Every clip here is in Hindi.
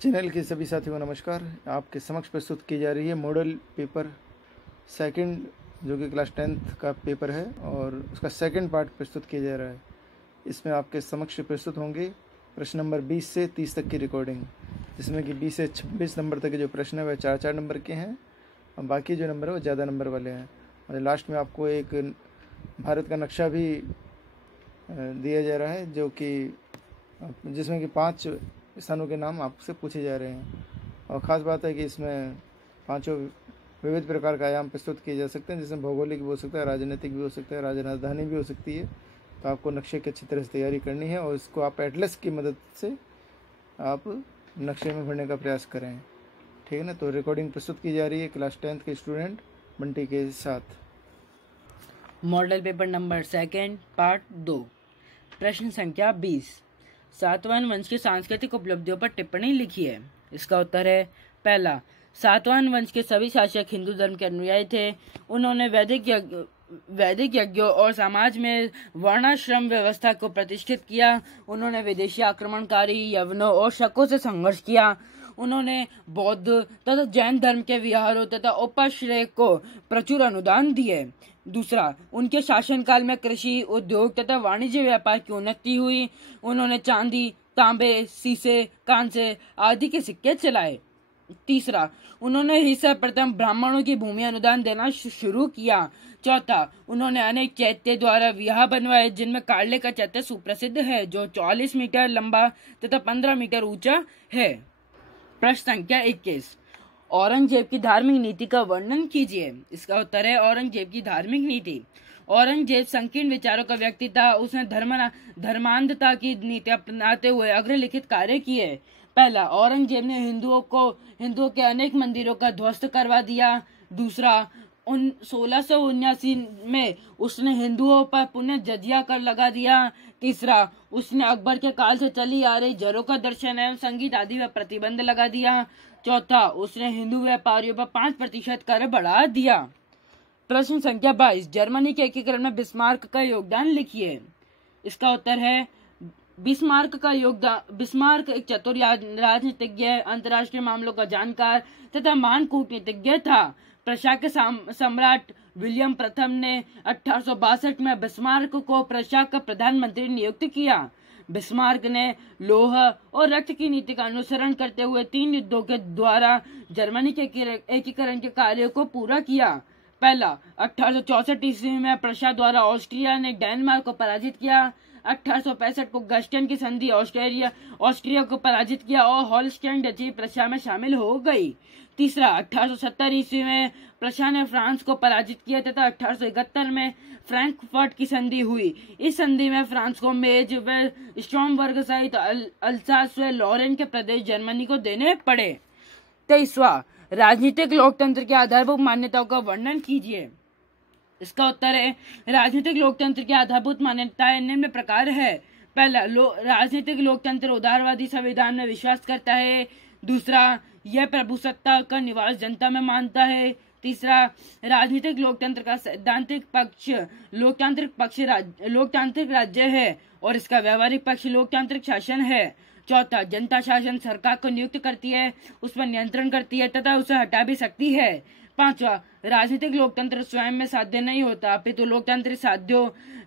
चैनल के सभी साथियों को नमस्कार। आपके समक्ष प्रस्तुत की जा रही है मॉडल पेपर सेकंड, जो कि क्लास 10th का पेपर है और उसका सेकंड पार्ट प्रस्तुत किया जा रहा है। इसमें आपके समक्ष प्रस्तुत होंगे प्रश्न नंबर 20 से 30 तक की रिकॉर्डिंग, जिसमें कि 20 से 26 नंबर तक के जो प्रश्न है वह 4-4 नंबर के हैं और बाकी जो नंबर है वो ज़्यादा नंबर वाले हैं। और लास्ट में आपको एक भारत का नक्शा भी दिया जा रहा है, जो कि जिसमें कि 5 स्थानों के नाम आपसे पूछे जा रहे हैं। और ख़ास बात है कि इसमें 5 विविध प्रकार का आयाम प्रस्तुत किए जा सकते हैं, जिसमें भौगोलिक भी हो सकता है, राजनीतिक भी हो सकता है, राजधानी भी हो सकती है। तो आपको नक्शे की अच्छी तरह से तैयारी करनी है और इसको आप एटलस की मदद से आप नक्शे में भरने का प्रयास करें, ठीक है ना। तो रिकॉर्डिंग प्रस्तुत की जा रही है क्लास 10th के स्टूडेंट बंटी के साथ। Model paper number second part 2, प्रश्न संख्या 20। सातवाहन वंश की सांस्कृतिक उपलब्धियों पर टिप्पणी लिखी है। इसका उत्तर है पहला, सातवाहन वंश के सभी शासक हिंदू धर्म के अनुयायी थे। उन्होंने वैदिक यज्ञों और समाज में वर्णाश्रम व्यवस्था को प्रतिष्ठित किया। उन्होंने विदेशी आक्रमणकारी यवनों और शकों से संघर्ष किया। उन्होंने बौद्ध तथा जैन धर्म के विहारों तथा उपाश्रय को प्रचुर अनुदान दिए। दूसरा, उनके शासनकाल में कृषि, उद्योग तथा वाणिज्य व्यापार की उन्नति हुई। उन्होंने चांदी, तांबे, शीशे, कांसे आदि के सिक्के चलाए। तीसरा, उन्होंने ही सर्वप्रथम ब्राह्मणों की भूमि अनुदान देना शुरू किया। चौथा, उन्होंने अनेक चैत्य द्वारा विहार बनवाए, जिनमें कार्ले का चैत्य सुप्रसिद्ध है, जो 44 मीटर लंबा तथा 15 मीटर ऊंचा है। प्रश्न संख्या 21, औरंगजेब की धार्मिक नीति का वर्णन कीजिए। इसका उत्तर है औरंगजेब की धार्मिक नीति। औरंगजेब संकीर्ण विचारों का व्यक्ति था। उसने धर्मांधता की नीति अपनाते हुए अग्रलिखित कार्य किए। पहला, औरंगजेब ने हिंदुओं के अनेक मंदिरों का ध्वस्त करवा दिया। दूसरा, 1679 में उसने हिंदुओं पर पुनः जजिया कर लगा दिया। तीसरा, उसने अकबर के काल से चली आ रही जरों का दर्शन एवं संगीत आदि पर प्रतिबंध लगा दिया। चौथा, उसने हिंदू व्यापारियों पर 5% कर बढ़ा दिया। प्रश्न संख्या 22, जर्मनी के एकीकरण में बिस्मार्क का योगदान लिखिए। इसका उत्तर है बिस्मार्क एक चतुर राजनीतिज्ञ, अंतर्राष्ट्रीय मामलों का जानकार तथा महान कूटनीतिज्ञ था। प्रशा के सम्राट विलियम प्रथम ने 1862 में बिस्मार्क को प्रशा का प्रधानमंत्री नियुक्त किया। बिस्मार्क ने लौह और रक्त की नीति का अनुसरण करते हुए 3 युद्धों के द्वारा जर्मनी के एकीकरण के कार्य को पूरा किया। पहला, 1864 ईस्वी में प्रशा द्वारा ऑस्ट्रिया ने डेनमार्क को पराजित किया। 1865 को गस्टन की संधि ऑस्ट्रिया को पराजित किया और हॉलस्टाइन डची प्रशा में शामिल हो गई। तीसरा, 1870 ईस्वी में प्रशा ने फ्रांस को पराजित किया तथा 1871 में फ्रैंकफर्ट की संधि हुई। इस संधि में फ्रांस को मेज व स्ट्रॉमबर्ग सहित अल्सास व लॉरेन के प्रदेश जर्मनी को देने पड़े। 23वां, राजनीतिक लोकतंत्र के आधारभूत मान्यताओं का वर्णन कीजिए। इसका उत्तर है राजनीतिक लोकतंत्र की आधारभूत मान्यताएं निम्न प्रकार है। पहला, राजनीतिक लोकतंत्र उदारवादी संविधान में विश्वास करता है। दूसरा, यह प्रभुसत्ता का निवास जनता में मानता है। तीसरा, राजनीतिक लोकतंत्र का सैद्धांतिक पक्ष लोकतांत्रिक राज्य है और इसका व्यवहारिक पक्ष लोकतांत्रिक शासन है। चौथा, जनता शासन सरकार को नियुक्त करती है, उस पर नियंत्रण करती है तथा उसे हटा भी सकती है। पांचवा, राजनीतिक लोकतंत्र स्वयं में साध्य नहीं होता, अपितु लोकतांत्रिक साध्यों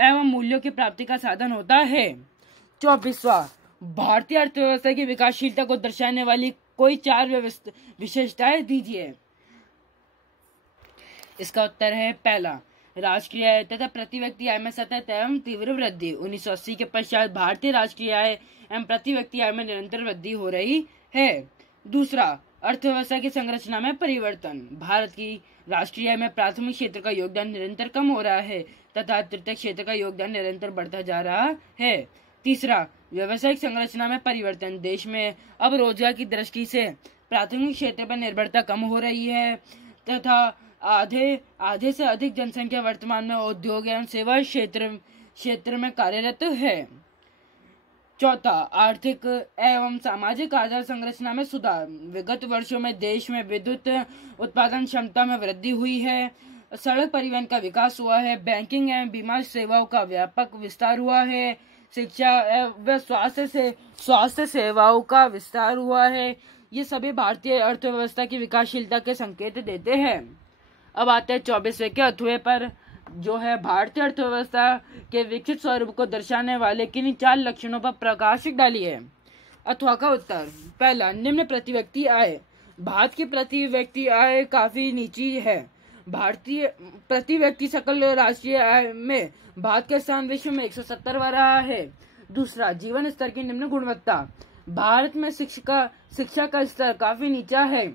एवं मूल्यों की प्राप्ति का साधन होता है। 24वां, भारतीय अर्थव्यवस्था की विकासशीलता को दर्शाने वाली कोई 4 विशेषताएं दीजिए। इसका उत्तर है पहला, राष्ट्रीय आय तथा प्रति व्यक्ति आय में सतत एवं तीव्र वृद्धि। 1980 के पश्चात भारतीय राष्ट्रीय आय एवं प्रति व्यक्ति आय में निरंतर वृद्धि हो रही है। दूसरा, अर्थव्यवस्था की संरचना में परिवर्तन। भारत की राष्ट्रीय आय में प्राथमिक क्षेत्र का योगदान निरंतर कम हो रहा है तथा तृतीयक क्षेत्र का योगदान निरंतर बढ़ता जा रहा है। तीसरा, व्यावसायिक संरचना में परिवर्तन। देश में अब रोजगार की दृष्टि से प्राथमिक क्षेत्र पर निर्भरता कम हो रही है तथा आधे से अधिक जनसंख्या वर्तमान में उद्योग एवं सेवा क्षेत्र में कार्यरत है। चौथा, आर्थिक एवं सामाजिक आधार संरचना में सुधार। विगत वर्षों में देश में विद्युत उत्पादन क्षमता में वृद्धि हुई है, सड़क परिवहन का विकास हुआ है, बैंकिंग एवं बीमा सेवाओं का व्यापक विस्तार हुआ है, शिक्षा व स्वास्थ्य सेवाओं का विस्तार हुआ है। ये सभी भारतीय अर्थव्यवस्था की विकासशीलता के संकेत देते हैं। अब आते हैं 24वें के अथवे पर, जो है भारतीय अर्थव्यवस्था के विकसित स्वरूप को दर्शाने वाले किन्हीं 4 लक्षणों पर प्रकाश डालिए। अथवा का उत्तर, पहला, निम्न प्रति व्यक्ति आय। भारत की प्रति व्यक्ति आय काफी नीची है। भारतीय प्रति व्यक्ति सकल राष्ट्रीय आय में भारत का स्थान विश्व में 170वां रहा है। दूसरा, जीवन स्तर की निम्न गुणवत्ता। भारत में शिक्षा का स्तर काफी नीचा है।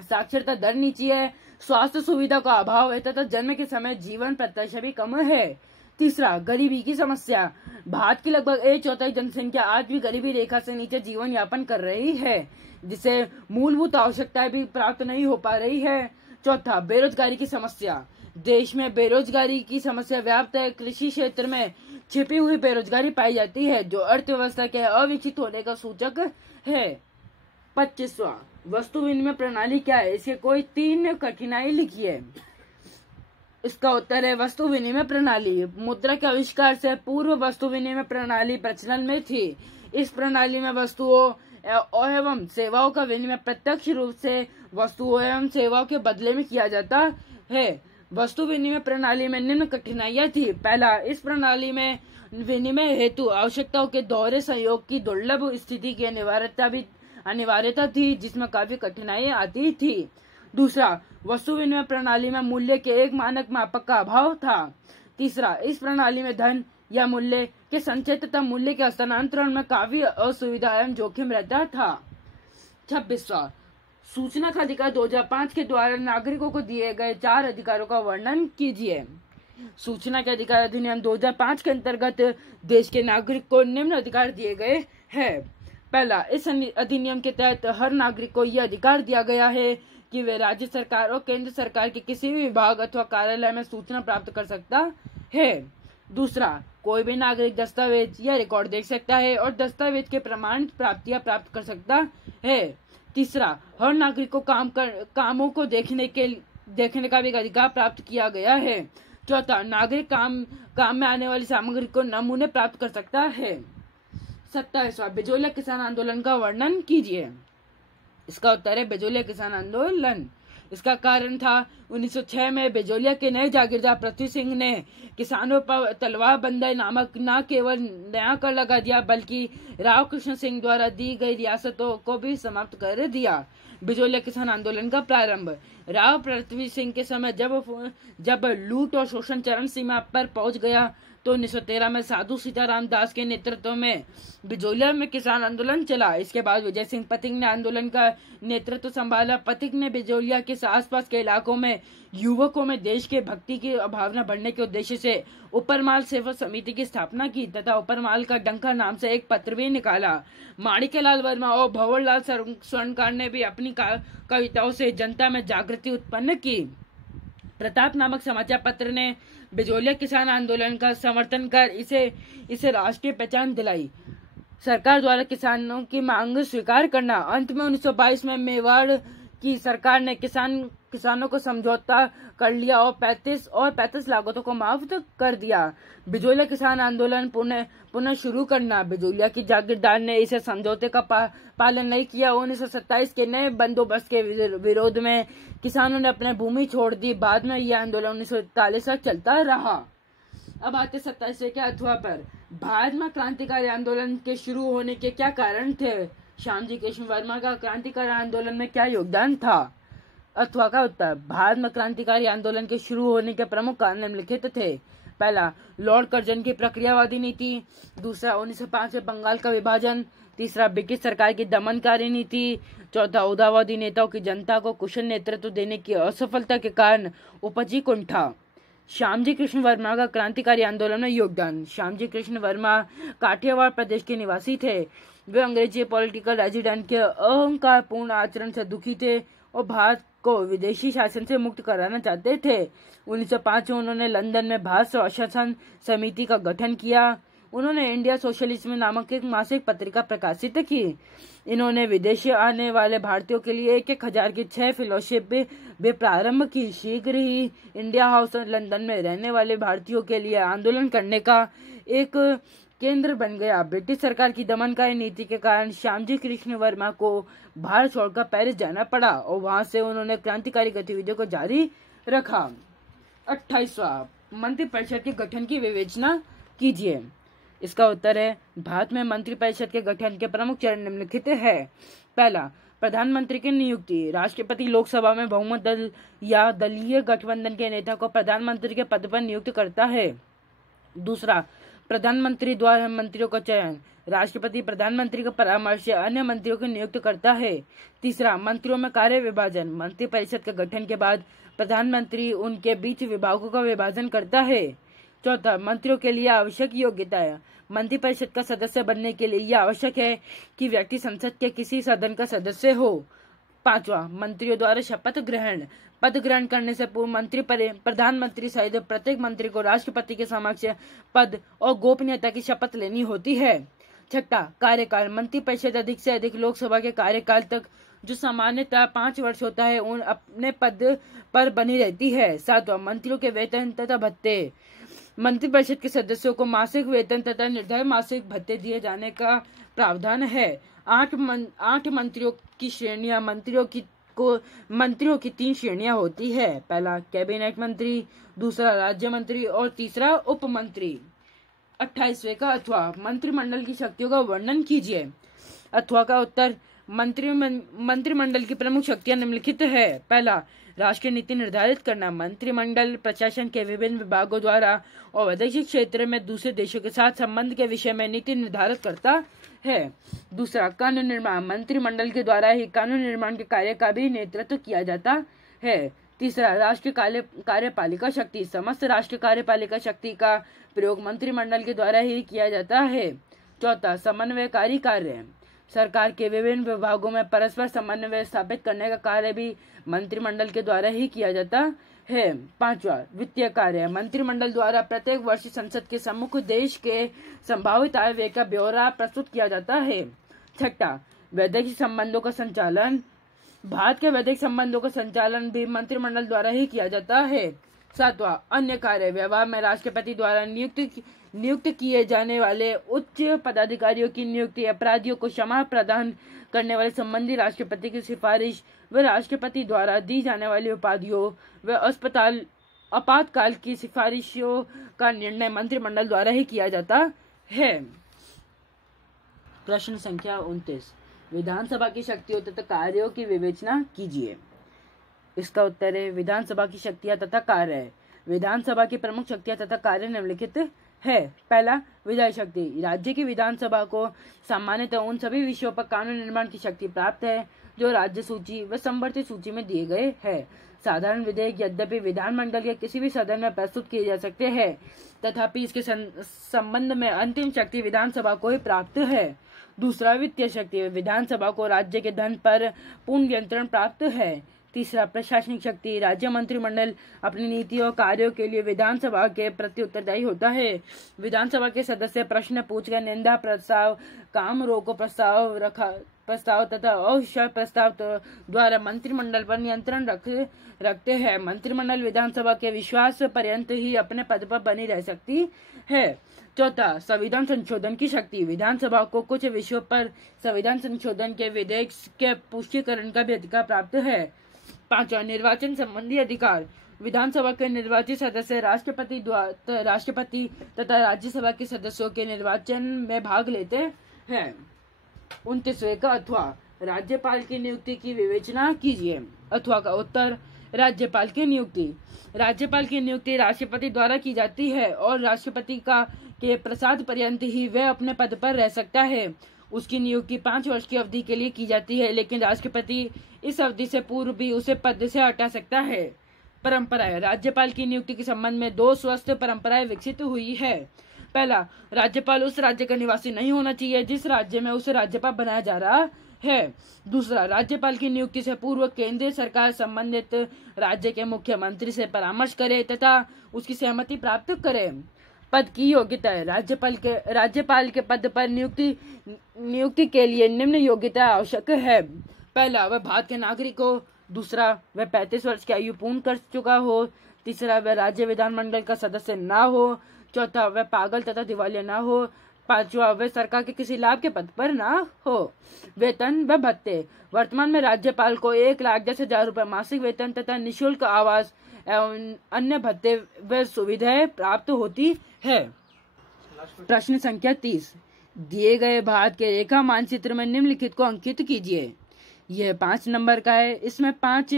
साक्षरता दर नीची है। स्वास्थ्य सुविधा का अभाव है तथा जन्म के समय जीवन प्रत्याशा भी कम है। तीसरा, गरीबी की समस्या। भारत की लगभग 1/4 जनसंख्या आज भी गरीबी रेखा से नीचे जीवन यापन कर रही है, जिसे मूलभूत आवश्यकताएं भी प्राप्त नहीं हो पा रही है। चौथा, बेरोजगारी की समस्या। देश में बेरोजगारी की समस्या व्याप्त है। कृषि क्षेत्र में छिपी हुई बेरोजगारी पाई जाती है, जो अर्थव्यवस्था के अविकसित होने का सूचक है। 25वां, वस्तु विनिमय प्रणाली क्या है? इसके कोई 3 कठिनाई लिखिए। इसका उत्तर है वस्तु विनिमय प्रणाली। मुद्रा के आविष्कार से पूर्व वस्तु विनिमय प्रणाली प्रचलन में थी। इस प्रणाली में वस्तुओं एवं सेवाओं का विनिमय प्रत्यक्ष रूप से वस्तुओं एवं सेवाओं के बदले में किया जाता है। वस्तु विनिमय प्रणाली में निम्न कठिनाइयां थी। पहला, इस प्रणाली में विनिमय हेतु आवश्यकताओं के दोहरे सहयोग की दुर्लभ स्थिति की अनिवार्यता थी, जिसमें काफी कठिनाई आती थी। दूसरा, वस्तु विनिमय प्रणाली में मूल्य के एक मानक मापक का अभाव था। तीसरा, इस प्रणाली में धन या मूल्य के संचय तथा मूल्य के हस्तांतरण में काफी असुविधा एवं जोखिम रहता था। 26वां, सूचना का अधिकार 2005 के द्वारा नागरिकों को दिए गए 4 अधिकारों का वर्णन कीजिए। सूचना के अधिकार अधिनियम 2005 के अंतर्गत देश के नागरिक को निम्न अधिकार दिए गए हैं। पहला, इस अधिनियम के तहत हर नागरिक को यह अधिकार दिया गया है कि वे राज्य सरकार और केंद्र सरकार के किसी भी विभाग अथवा कार्यालय में सूचना प्राप्त कर सकता है। दूसरा, कोई भी नागरिक दस्तावेज या रिकॉर्ड देख सकता है और दस्तावेज के प्रमाण प्राप्तियां प्राप्त कर सकता है। तीसरा, हर नागरिक को कामों को देखने का भी अधिकार प्राप्त किया गया है। चौथा, नागरिक काम में आने वाली सामग्री को नमूने प्राप्त कर सकता है। 27वां, बिजोलिया किसान आंदोलन का वर्णन कीजिए। इसका उत्तर है बिजोलिया किसान आंदोलन। इसका कारण था 1906 में बिजोलिया के नए जागीरदार पृथ्वी सिंह ने किसानों पर तलवार बंदी नामक न केवल नया कर लगा दिया, बल्कि राव कृष्ण सिंह द्वारा दी गई रियासतों को भी समाप्त कर दिया। बिजोलिया किसान आंदोलन का प्रारंभ राव पृथ्वी सिंह के समय जब लूट और शोषण चरम सीमा पर पहुंच गया, तो 1913 में साधु सीताराम दास के नेतृत्व में बिजोलिया में किसान आंदोलन चला। इसके बाद विजय सिंह पथिक ने आंदोलन का नेतृत्व संभाला। पथिक ने बिजोलिया के आसपास के इलाकों में युवकों में देश के भक्ति की भावना बढ़ने के उद्देश्य से उपरमाल सेवा समिति की स्थापना की तथा उपरमाल का डंका नाम से एक पत्र भी निकाला। माणिक्यलाल वर्मा और भंवरलाल स्वर्णकार ने भी अपनी कविताओं से जनता में जागृति उत्पन्न की। प्रताप नामक समाचार पत्र ने बिजोलिया किसान आंदोलन का समर्थन कर इसे राष्ट्रीय पहचान दिलाई। सरकार द्वारा किसानों की मांग स्वीकार करना। अंत में 1922 में मेवाड़ की सरकार ने किसानों को समझौता कर लिया और 35 लागतों को माफ कर दिया। बिजोलिया किसान आंदोलन पुनः शुरू करना। बिजोलिया की जागीरदार ने इसे समझौते का पालन नहीं किया। 1927 के नए बंदोबस्त के विरोध में किसानों ने अपने भूमि छोड़ दी। बाद में यह आंदोलन 1941 तक चलता रहा। अब आते 27वें के अथवा पर। भारत में क्रांतिकारी आंदोलन के शुरू होने के क्या कारण थे? श्यामजी कृष्ण वर्मा का क्रांतिकारी आंदोलन में क्या योगदान था? अथवा का उत्तर, भारत में क्रांतिकारी आंदोलन के शुरू होने के प्रमुख कारण निम्नलिखित थे। पहला, लॉर्ड कर्जन की प्रक्रियावादी नीति। दूसरा, 1905 में बंगाल का विभाजन। तीसरा, ब्रिटिश सरकार की दमनकारी नीति। चौथा, उदारवादी नेताओं की जनता को कुशल नेतृत्व देने की असफलता के कारण उपजी कुंठा। श्यामजी कृष्ण वर्मा का क्रांतिकारी आंदोलन में योगदान। श्यामजी कृष्ण वर्मा काठियावाड़ प्रदेश के निवासी थे। वे अंग्रेजी पॉलिटिकल रेजिडेंट के अहंकारपूर्ण आचरण से दुखी थे और भारत को विदेशी शासन से मुक्त कराना चाहते थे। 1905 में उन्होंने लंदन में भारत स्वशासन समिति का गठन किया। उन्होंने इंडिया सोशलिज्म नामक एक मासिक पत्रिका प्रकाशित की। इन्होंने विदेशी आने वाले भारतीयों के लिए 1000 की 6 फेलोशिप भी प्रारंभ की। शीघ्र ही इंडिया हाउस लंदन में रहने वाले भारतीयों के लिए आंदोलन करने का एक केंद्र बन गया। ब्रिटिश सरकार की दमनकारी नीति के कारण श्यामजी कृष्ण वर्मा को भारत छोड़कर पेरिस जाना पड़ा और वहां से उन्होंने क्रांतिकारी गतिविधियों को जारी रखा। 28वां, मंत्रिपरिषद के गठन की विवेचना कीजिए। इसका उत्तर है भारत में मंत्रिपरिषद के गठन के प्रमुख चरण निम्नलिखित है। पहला, प्रधानमंत्री की नियुक्ति। राष्ट्रपति लोकसभा में बहुमत दल या दलीय गठबंधन के नेता को प्रधानमंत्री के पद पर नियुक्त करता है। दूसरा, प्रधानमंत्री द्वारा मंत्रियों का चयन। राष्ट्रपति प्रधानमंत्री का परामर्श से अन्य मंत्रियों की नियुक्त करता है। तीसरा, मंत्रियों में कार्य विभाजन। मंत्रिपरिषद के गठन के बाद प्रधानमंत्री उनके बीच विभागों का विभाजन करता है। चौथा, मंत्रियों के लिए आवश्यक योग्यताएं। मंत्रिपरिषद का सदस्य बनने के लिए यह आवश्यक है कि व्यक्ति संसद के किसी सदन का सदस्य हो। पांचवा, मंत्रियों द्वारा शपथ ग्रहण। पद ग्रहण करने से पूर्व प्रधानमंत्री सहित प्रत्येक मंत्री को राष्ट्रपति के समक्ष पद और गोपनीयता की शपथ लेनी होती है। छठा, कार्यकाल। मंत्रिपरिषद अधिक से अधिक लोकसभा के कार्यकाल तक, जो सामान्यतः 5 वर्ष होता है, उन अपने पद पर बनी रहती है। सातवां, मंत्रियों के वेतन तथा भत्ते। मंत्रिपरिषद के सदस्यों को मासिक वेतन तथा निर्धारित मासिक भत्ते दिए जाने का प्रावधान है। 8 मंत्रियों की श्रेणियां। मंत्रियों की 3 श्रेणियां होती है। पहला, कैबिनेट मंत्री, दूसरा राज्य मंत्री और तीसरा उप मंत्री। 28वें का अथवा, मंत्रिमंडल की शक्तियों का वर्णन कीजिए। अथवा का उत्तर, मंत्रिमंडल की प्रमुख शक्तियां निम्नलिखित है। पहला, राष्ट्रीय नीति निर्धारित करना। मंत्रिमंडल प्रशासन के विभिन्न विभागों द्वारा और वैदेशिक क्षेत्र में दूसरे देशों के साथ संबंध के विषय में नीति निर्धारित करता है। दूसरा, कानून निर्माण। मंत्रिमंडल के द्वारा ही कानून निर्माण के कार्य का भी नेतृत्व किया जाता है। तीसरा, राष्ट्रीय कार्यपालिका शक्ति। समस्त राष्ट्रीय कार्यपालिका शक्ति का प्रयोग मंत्रिमंडल के द्वारा ही किया जाता है। चौथा, समन्वयकारी कार्य। सरकार के विभिन्न विभागों में परस्पर समन्वय स्थापित करने का कार्य भी मंत्रिमंडल के द्वारा ही किया जाता है। पांचवा, वित्तीय कार्य। मंत्रिमंडल द्वारा प्रत्येक वर्ष संसद के सम्मुख देश के संभावित आय व्यय का ब्यौरा प्रस्तुत किया जाता है। छठा, वैदेशिक संबंधों का संचालन। भारत के वैदेशिक संबंधों का संचालन भी मंत्रिमंडल द्वारा ही किया जाता है। सातवां, अन्य कार्य। व्यवहार में राष्ट्रपति द्वारा नियुक्त किए जाने वाले उच्च पदाधिकारियों की नियुक्ति, अपराधियों को क्षमा प्रदान करने वाले संबंधी राष्ट्रपति की सिफारिश, व राष्ट्रपति द्वारा दी जाने वाली उपाधियों व आपातकाल की सिफारिशों का निर्णय मंत्रिमंडल द्वारा ही किया जाता है। प्रश्न संख्या 29, विधानसभा की शक्तियों तथा कार्यों की विवेचना कीजिए। इसका उत्तर है विधानसभा की शक्तियां तथा कार्य। विधानसभा की प्रमुख शक्तियां तथा कार्य निम्नलिखित है। पहला, विधायी शक्ति। राज्य की विधानसभा को सामान्यतः उन सभी विषयों पर कानून निर्माण की शक्ति प्राप्त है जो राज्य सूची व संवर्धित सूची में दिए गए हैं। साधारण विधेयक यद्यपि विधानमंडल के किसी भी सदन में प्रस्तुत किए जा सकते हैं, तथापि इसके संबंध में अंतिम शक्ति विधानसभा को ही प्राप्त है। दूसरा, वित्तीय शक्ति। विधानसभा को राज्य के धन पर पूर्ण नियंत्रण प्राप्त है। तीसरा, प्रशासनिक शक्ति। राज्य मंत्रिमंडल अपनी नीतियों और कार्यों के लिए विधानसभा के प्रति उत्तरदायी होता है। विधानसभा के सदस्य प्रश्न पूछकर निंदा प्रस्ताव, काम रोको प्रस्ताव तथा अविश्वास प्रस्ताव द्वारा मंत्रिमंडल पर नियंत्रण रखते हैं। मंत्रिमंडल विधानसभा के विश्वास पर्यंत ही अपने पद पर बनी रह सकती है। चौथा, संविधान संशोधन की शक्ति। विधानसभा को कुछ विषयों पर संविधान संशोधन के विधेयक के पुष्टिकरण का भी अधिकार प्राप्त है। पांचवा, निर्वाचन संबंधी अधिकार। विधानसभा के निर्वाचित सदस्य राष्ट्रपति तथा राज्यसभा के सदस्यों के निर्वाचन में भाग लेते हैं। 29वें का अथवा, राज्यपाल की नियुक्ति की विवेचना कीजिए। अथवा का उत्तर, राज्यपाल की नियुक्ति। राज्यपाल की नियुक्ति राष्ट्रपति द्वारा की जाती है और राष्ट्रपति के प्रसाद पर्यंत ही वह अपने पद पर रह सकता है। उसकी नियुक्ति 5 वर्ष की अवधि के लिए की जाती है, लेकिन राष्ट्रपति इस अवधि से पूर्व भी उसे पद से हटा सकता है। परंपराएं। राज्यपाल की नियुक्ति के संबंध में 2 स्वस्थ परंपराएं विकसित हुई है। पहला, राज्यपाल उस राज्य का निवासी नहीं होना चाहिए जिस राज्य में उसे राज्यपाल बनाया जा रहा है। दूसरा, राज्यपाल की नियुक्ति से पूर्व केंद्रीय सरकार संबंधित राज्य के मुख्यमंत्री से परामर्श करे तथा उसकी सहमति प्राप्त करे। पद की योग्यता है। राज्यपाल के पद पर नियुक्ति के लिए निम्न योग्यता आवश्यक है। पहला, वह भारत के नागरिक हो। दूसरा, वह 35 वर्ष की आयु पूर्ण कर चुका हो। तीसरा, वह राज्य विधानमंडल का सदस्य ना हो। चौथा, वह पागल तथा दिवालिया ना हो। 5वां, वे सरकार के किसी लाभ के पद पर ना हो। वेतन व भत्ते, वर्तमान में राज्यपाल को 1,10,000 रुपये मासिक वेतन तथा निःशुल्क आवास एवं अन्य भत्ते व सुविधाएं प्राप्त होती है। प्रश्न संख्या 30, दिए गए भारत के रेखा मानचित्र में निम्नलिखित को अंकित कीजिए। यह 5 नंबर का है। इसमें 5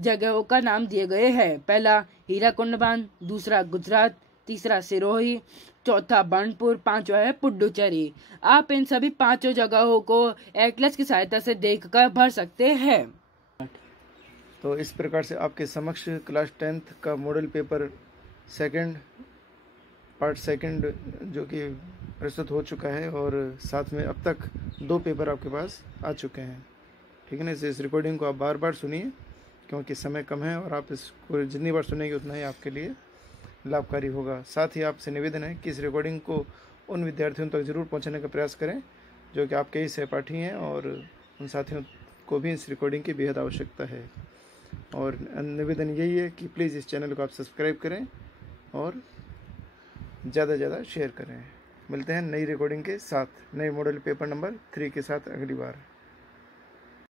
जगहों का नाम दिए गए हैं। पहला हीराकुंड बांध, दूसरा गुजरात, तीसरा सिरोही, चौथा बर्नपुर, 5वां है पुडुचेरी। आप इन सभी 5 जगहों को एटलस की सहायता से देखकर भर सकते हैं। तो इस प्रकार से आपके समक्ष क्लास 10th का मॉडल पेपर पार्ट सेकंड जो कि प्रस्तुत हो चुका है, और साथ में अब तक 2 पेपर आपके पास आ चुके हैं। ठीक है ना। इस रिकॉर्डिंग को आप बार बार सुनिए, क्योंकि समय कम है और आप इसको जितनी बार सुनेंगे उतना ही आपके लिए लाभकारी होगा। साथ ही आपसे निवेदन है कि इस रिकॉर्डिंग को उन विद्यार्थियों तक जरूर पहुंचाने का प्रयास करें जो कि आपके ही सहपाठी हैं, और उन साथियों को भी इस रिकॉर्डिंग की बेहद आवश्यकता है। और निवेदन यही है कि प्लीज़ इस चैनल को आप सब्सक्राइब करें और ज़्यादा से ज़्यादा शेयर करें। मिलते हैं नई रिकॉर्डिंग के साथ, नए मॉडल पेपर नंबर 3 के साथ अगली बार।